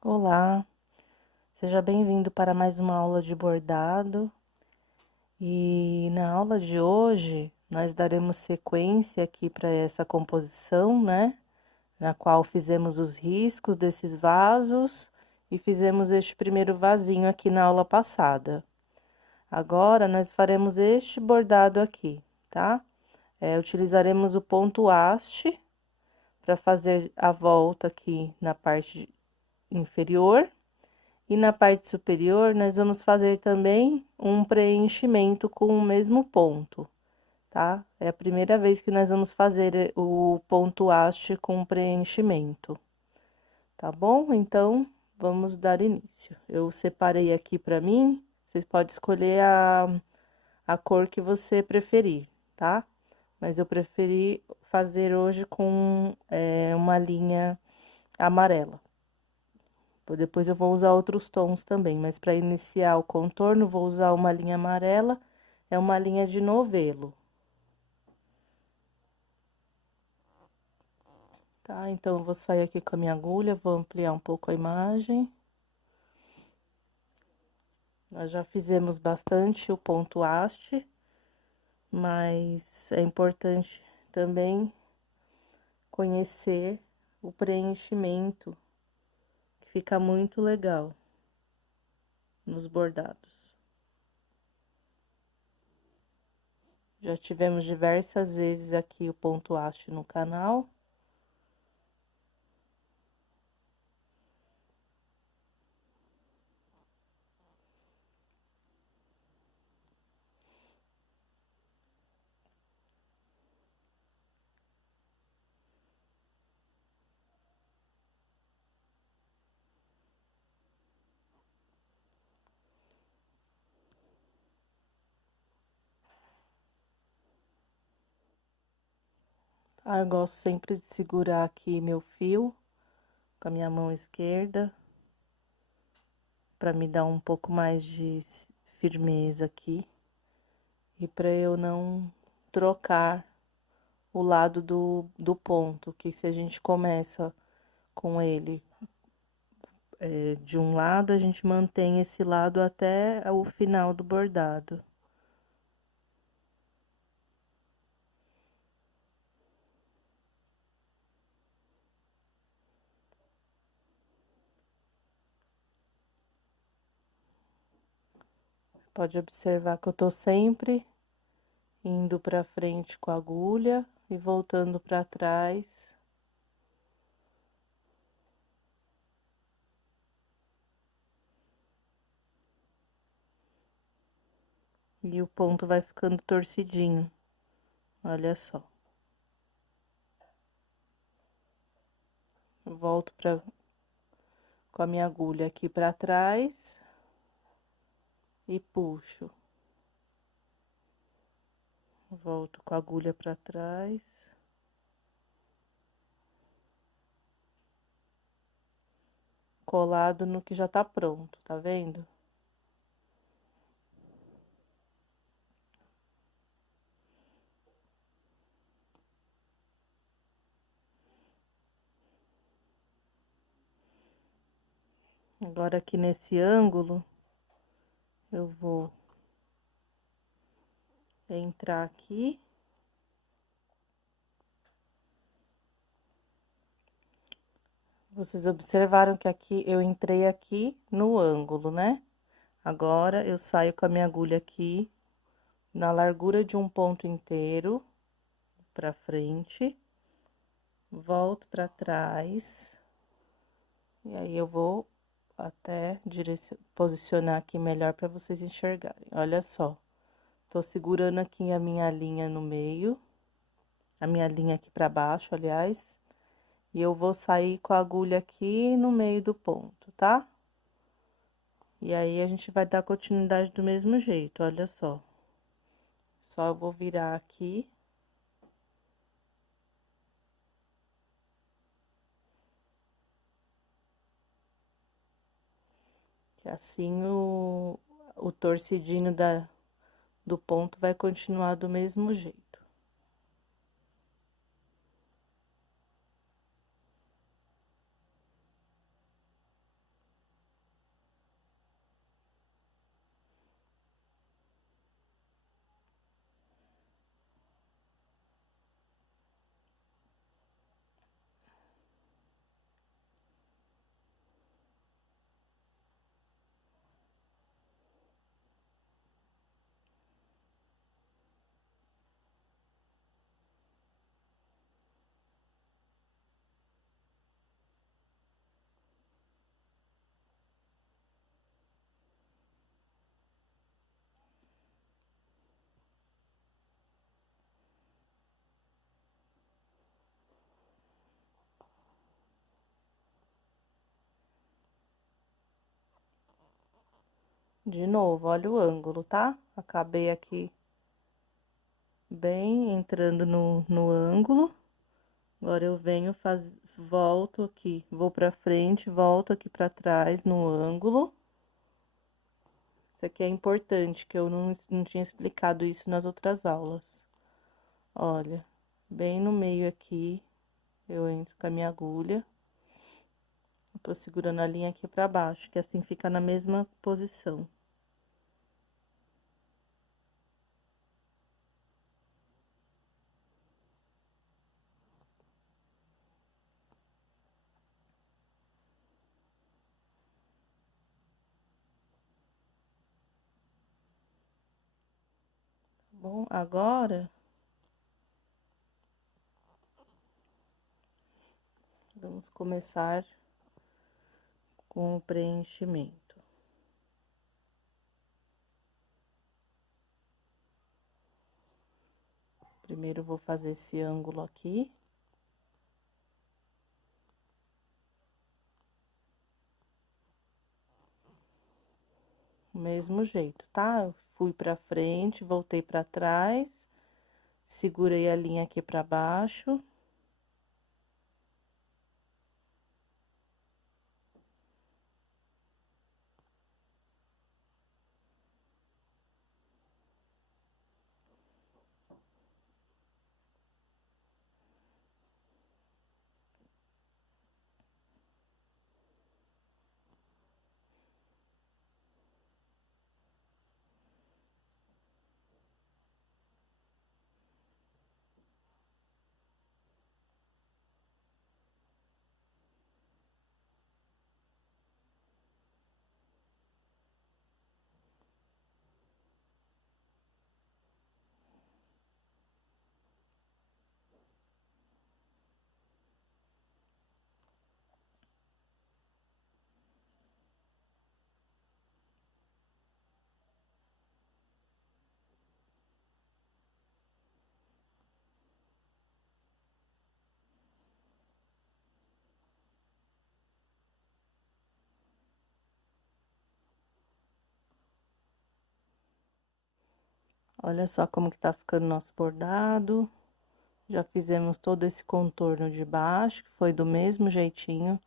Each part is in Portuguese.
Olá, seja bem-vindo para mais uma aula de bordado. E na aula de hoje nós daremos sequência aqui para essa composição, né? Na qual fizemos os riscos desses vasos e fizemos este primeiro vasinho aqui na aula passada. Agora nós faremos este bordado aqui, tá? Utilizaremos o ponto haste para fazer a volta aqui na parte inferior. E na parte superior, nós vamos fazer também um preenchimento com o mesmo ponto, tá? É a primeira vez que nós vamos fazer o ponto haste com preenchimento, tá bom? Então, vamos dar início. Eu separei aqui para mim, você pode escolher a cor que você preferir, tá? Mas eu preferi fazer hoje com uma linha amarela. Depois eu vou usar outros tons também, mas para iniciar o contorno, vou usar uma linha amarela, é uma linha de novelo. Tá? Então, eu vou sair aqui com a minha agulha, vou ampliar um pouco a imagem. Nós já fizemos bastante o ponto haste, mas é importante também conhecer o preenchimento, que fica muito legal nos bordados. Já tivemos diversas vezes aqui o ponto haste no canal. Eu gosto sempre de segurar aqui meu fio com a minha mão esquerda, para me dar um pouco mais de firmeza aqui e para eu não trocar o lado do ponto, que se a gente começa com ele de um lado, a gente mantém esse lado até o final do bordado. Pode observar que eu tô sempre indo pra frente com a agulha e voltando pra trás. E o ponto vai ficando torcidinho, olha só. Eu volto com a minha agulha aqui pra trás e puxo. Volto com a agulha pra trás. Colado no que já tá pronto, tá vendo? Agora aqui nesse ângulo, eu vou entrar aqui. Vocês observaram que aqui eu entrei aqui no ângulo, né? Agora eu saio com a minha agulha aqui na largura de um ponto inteiro pra frente, volto pra trás e aí eu vou até posicionar aqui melhor para vocês enxergarem. Olha só, tô segurando aqui a minha linha no meio, a minha linha aqui para baixo, aliás, e eu vou sair com a agulha aqui no meio do ponto, tá? E aí a gente vai dar continuidade do mesmo jeito, olha só. Só eu vou virar aqui. Que assim o torcidinho do ponto vai continuar do mesmo jeito. De novo, olha o ângulo, tá? Acabei aqui bem entrando no ângulo. Agora eu venho, volto aqui, vou pra frente, volto aqui pra trás no ângulo. Isso aqui é importante, que eu não tinha explicado isso nas outras aulas. Olha, bem no meio aqui, eu entro com a minha agulha. Eu tô segurando a linha aqui pra baixo, que assim fica na mesma posição. Bom, agora vamos começar com o preenchimento. Primeiro, vou fazer esse ângulo aqui. Do mesmo jeito, tá? Eu fui pra frente, voltei pra trás, segurei a linha aqui pra baixo. Olha só como que tá ficando nosso bordado. Já fizemos todo esse contorno de baixo, que foi do mesmo jeitinho.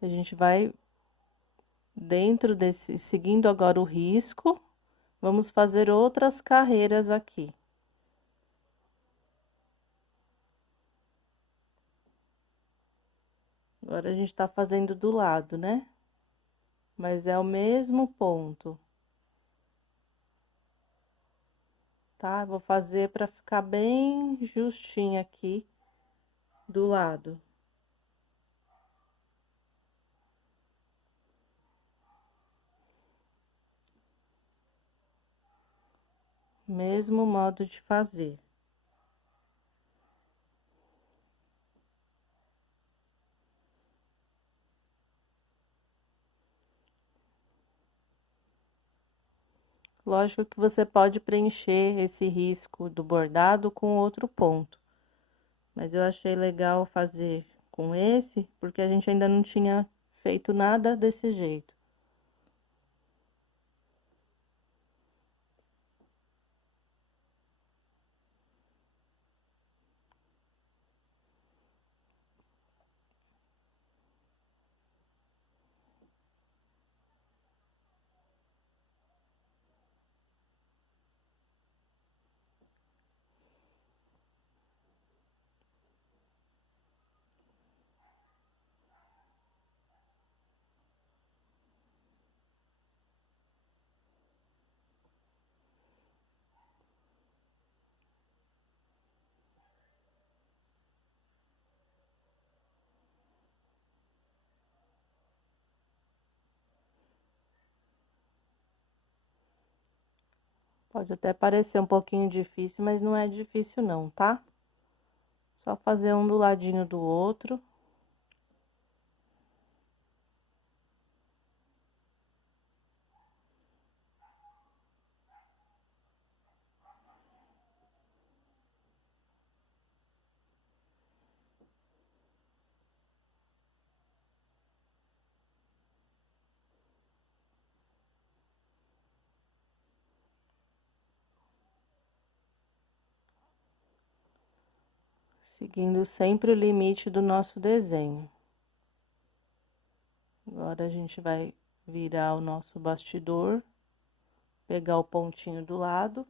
A gente vai dentro desse, seguindo agora o risco, vamos fazer outras carreiras aqui. Agora a gente tá fazendo do lado, né? Mas é o mesmo ponto. Tá? Vou fazer pra ficar bem justinho aqui do lado. Mesmo modo de fazer. Lógico que você pode preencher esse risco do bordado com outro ponto. Mas eu achei legal fazer com esse, porque a gente ainda não tinha feito nada desse jeito. Pode até parecer um pouquinho difícil, mas não é difícil não, tá? Só fazer um do ladinho do outro. seguindo sempre o limite do nosso desenho. Agora a gente vai virar o nosso bastidor, pegar o pontinho do lado.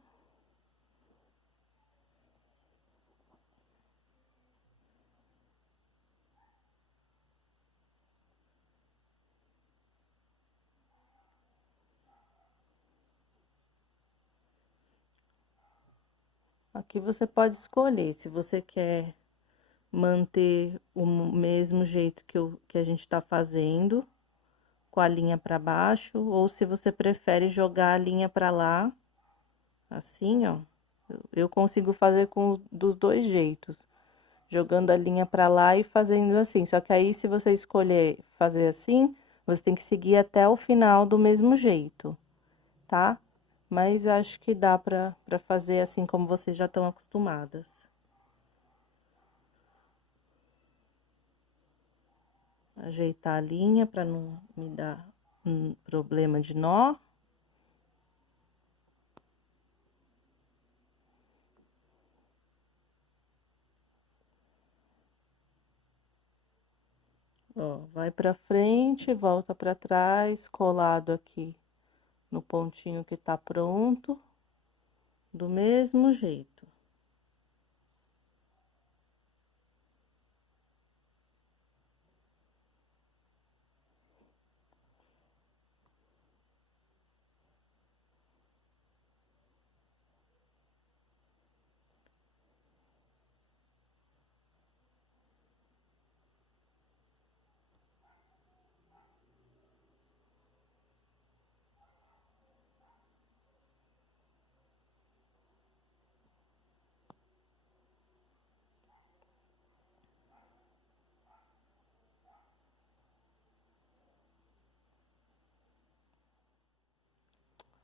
Aqui você pode escolher se você quer manter o mesmo jeito que a gente tá fazendo, com a linha para baixo, ou se você prefere jogar a linha para lá, assim, ó. Eu consigo fazer dos dois jeitos, jogando a linha para lá e fazendo assim. Só que aí, se você escolher fazer assim, você tem que seguir até o final do mesmo jeito, tá? Mas acho que dá pra fazer assim como vocês já estão acostumadas. Ajeitar a linha para não me dar um problema de nó. Ó, vai pra frente, volta pra trás, colado aqui no pontinho que tá pronto, do mesmo jeito.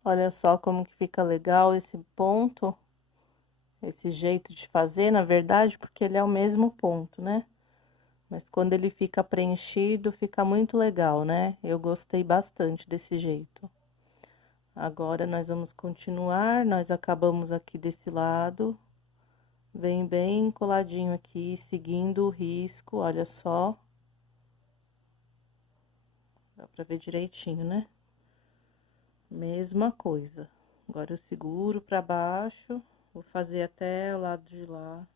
Olha só como que fica legal esse ponto, esse jeito de fazer, na verdade, porque ele é o mesmo ponto, né? Mas quando ele fica preenchido, fica muito legal, né? Eu gostei bastante desse jeito. Agora nós vamos continuar, nós acabamos aqui desse lado. Vem bem coladinho aqui, seguindo o risco, olha só. Dá pra ver direitinho, né? Mesma coisa. Agora eu seguro pra baixo, vou fazer até o lado de lá.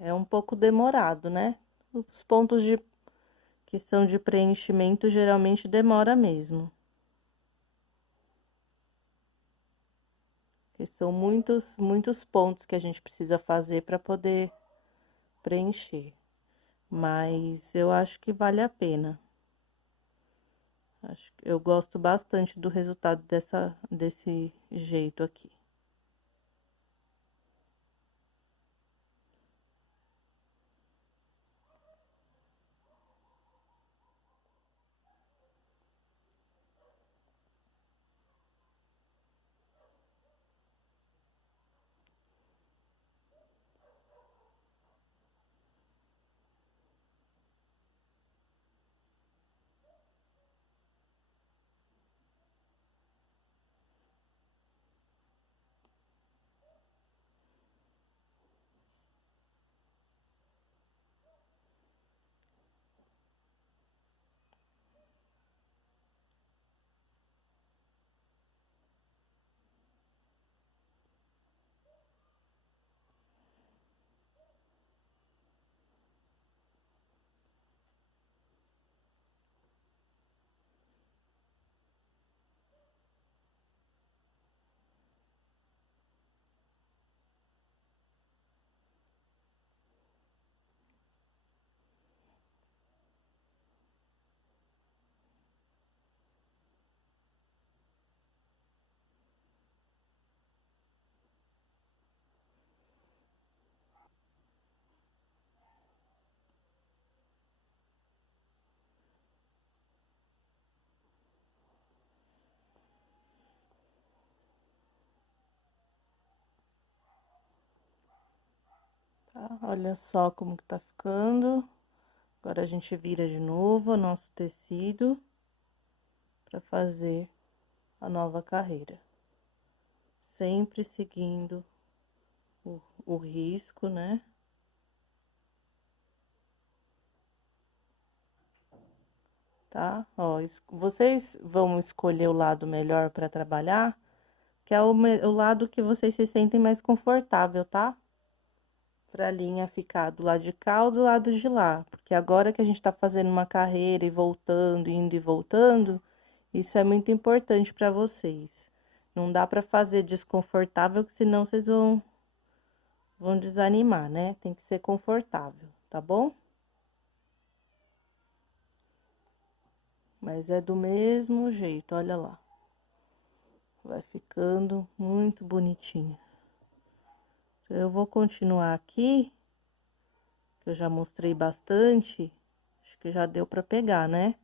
É um pouco demorado, né? Os pontos que são de preenchimento geralmente demora mesmo. Porque são muitos pontos que a gente precisa fazer para poder preencher. Mas eu acho que vale a pena. Eu gosto bastante do resultado desse jeito aqui. Tá? Olha só como que tá ficando. Agora a gente vira de novo o nosso tecido para fazer a nova carreira. Sempre seguindo o risco, né? Tá? Ó, vocês vão escolher o lado melhor para trabalhar, que é o lado que vocês se sentem mais confortável, tá? Para a linha ficar do lado de cá ou do lado de lá. Porque agora que a gente tá fazendo uma carreira e voltando, indo e voltando, isso é muito importante para vocês. Não dá para fazer desconfortável, que senão vocês vão desanimar, né? Tem que ser confortável, tá bom? Mas é do mesmo jeito, olha lá. Vai ficando muito bonitinho. Eu vou continuar aqui, que eu já mostrei bastante. Acho que já deu pra pegar, né?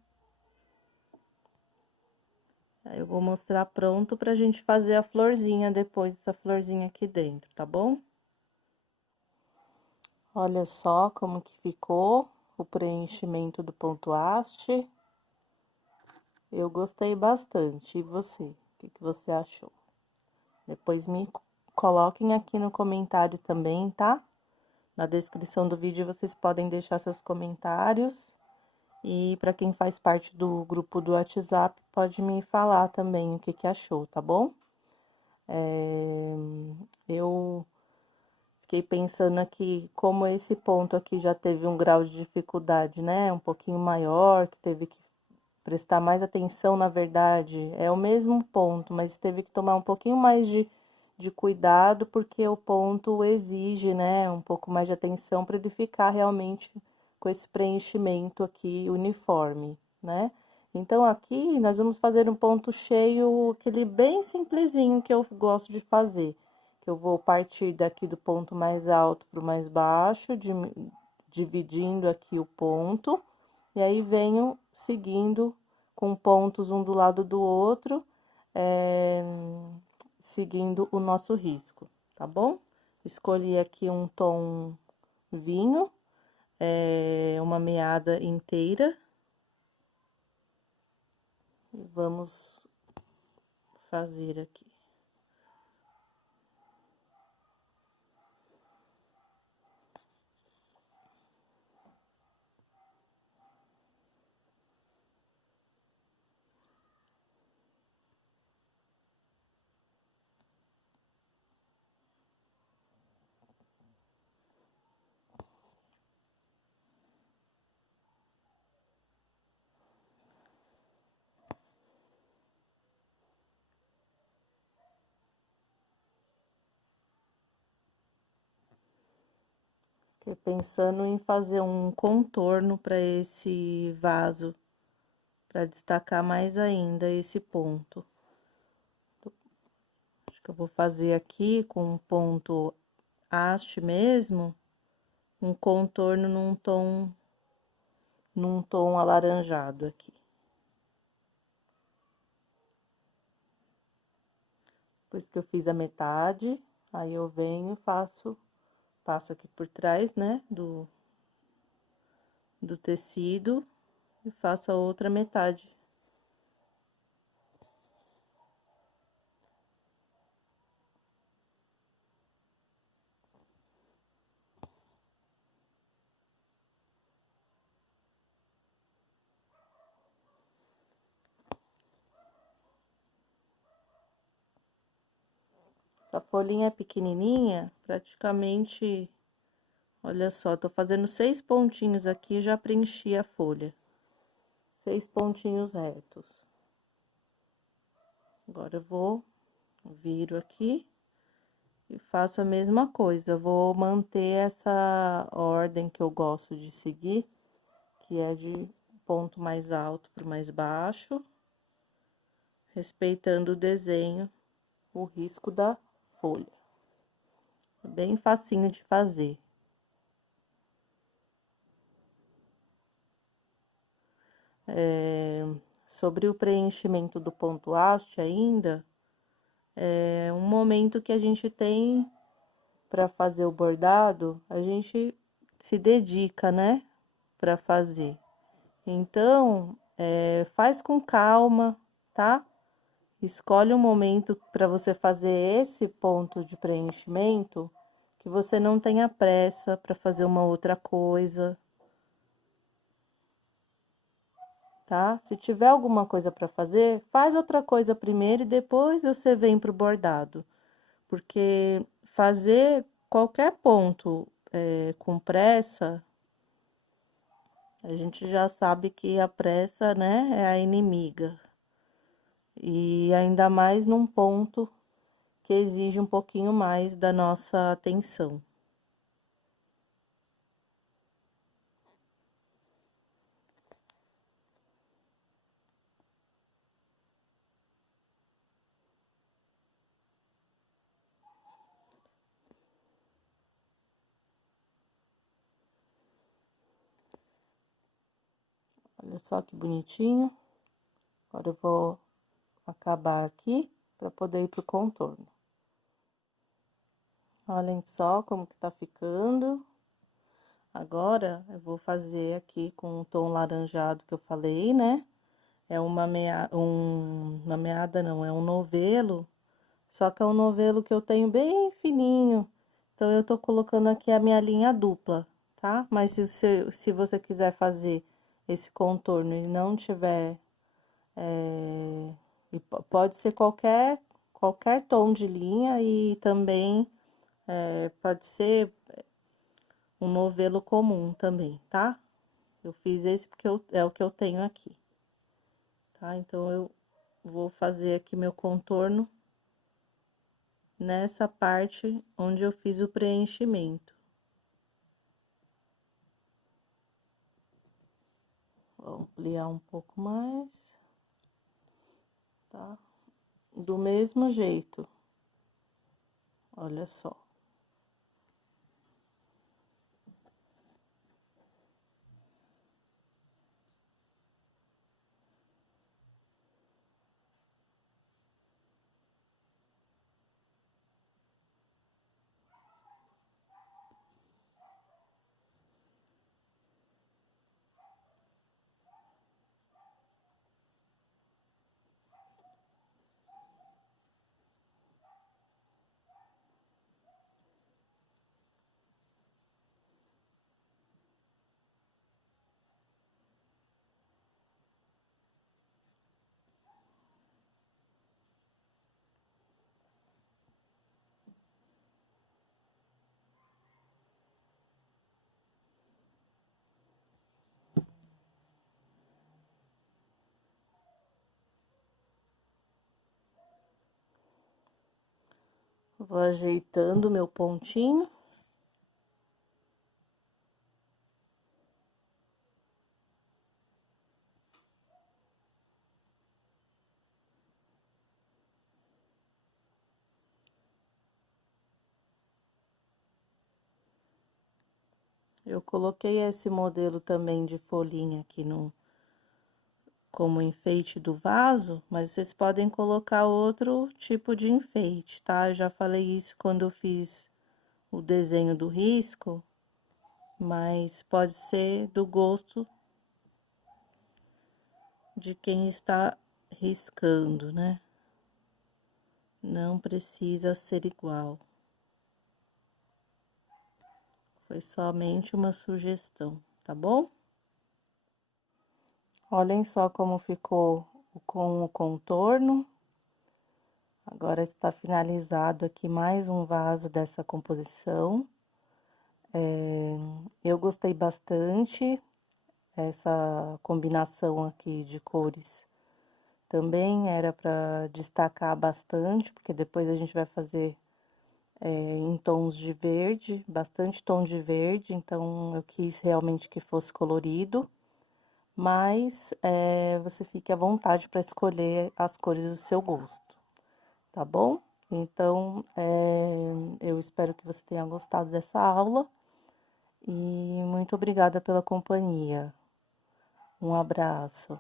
Aí eu vou mostrar pronto pra gente fazer a florzinha depois, essa florzinha aqui dentro, tá bom? Olha só como que ficou o preenchimento do ponto haste. Eu gostei bastante. E você? O que você achou? Depois me coloquem aqui no comentário também, tá? Na descrição do vídeo vocês podem deixar seus comentários. E para quem faz parte do grupo do WhatsApp, pode me falar também o que achou, tá bom? Eu fiquei pensando aqui, como esse ponto aqui já teve um grau de dificuldade, né? Um pouquinho maior, que teve que prestar mais atenção, na verdade. É o mesmo ponto, mas teve que tomar um pouquinho mais de cuidado, porque o ponto exige, né? Um pouco mais de atenção para ele ficar realmente com esse preenchimento aqui uniforme, né? Então, aqui nós vamos fazer um ponto cheio, aquele bem simplesinho que eu gosto de fazer. Que eu vou partir daqui do ponto mais alto para o mais baixo, dividindo aqui o ponto, e aí venho seguindo com pontos um do lado do outro, seguindo o nosso risco, tá bom? Escolhi aqui um tom vinho, uma meada inteira. Vamos fazer aqui. Fiquei pensando em fazer um contorno para esse vaso, para destacar mais ainda esse ponto. Acho que eu vou fazer aqui com um ponto haste mesmo, um contorno num tom alaranjado aqui. Depois que eu fiz a metade, aí eu venho, passo aqui por trás, né, do tecido e faço a outra metade. Essa folhinha pequenininha, praticamente, olha só, tô fazendo 6 pontinhos aqui, já preenchi a folha. 6 pontinhos retos. Agora eu viro aqui e faço a mesma coisa. Vou manter essa ordem que eu gosto de seguir, que é de ponto mais alto para o mais baixo, respeitando o desenho, o risco da folha. Bem facinho de fazer. Sobre o preenchimento do ponto haste ainda, é um momento que a gente tem para fazer o bordado, a gente se dedica, né, para fazer. Então, faz com calma, tá? Escolhe um momento para você fazer esse ponto de preenchimento, que você não tenha pressa para fazer uma outra coisa, tá? Se tiver alguma coisa para fazer, faz outra coisa primeiro e depois você vem pro bordado. Porque fazer qualquer ponto com pressa, a gente já sabe que a pressa, né, é a inimiga. E ainda mais num ponto que exige um pouquinho mais da nossa atenção. Olha só que bonitinho. Agora eu vou acabar aqui para poder ir pro contorno. Olhem só como que tá ficando. Agora, eu vou fazer aqui com o tom laranjado que eu falei, né? É uma meada não, é um novelo, só que é um novelo que eu tenho bem fininho. Então, eu tô colocando aqui a minha linha dupla, tá? Mas se você quiser fazer esse contorno e não tiver... pode ser qualquer tom de linha e também pode ser um novelo comum também, tá? Eu fiz esse porque é o que eu tenho aqui, tá? Então, eu vou fazer aqui meu contorno nessa parte onde eu fiz o preenchimento. Vou ampliar um pouco mais, tá? Do mesmo jeito, olha só. Vou ajeitando meu pontinho. Eu coloquei esse modelo também de folhinha aqui como enfeite do vaso, mas vocês podem colocar outro tipo de enfeite, tá? Eu já falei isso quando eu fiz o desenho do risco, mas pode ser do gosto de quem está riscando, né? Não precisa ser igual. Foi somente uma sugestão, tá bom? Olhem só como ficou com o contorno. Agora está finalizado aqui mais um vaso dessa composição. Eu gostei bastante essa combinação aqui de cores. Também era para destacar bastante, porque depois a gente vai fazer em tons de verde, bastante tom de verde, então eu quis realmente que fosse colorido. Mas você fique à vontade para escolher as cores do seu gosto, tá bom? Então, eu espero que você tenha gostado dessa aula e muito obrigada pela companhia. Um abraço.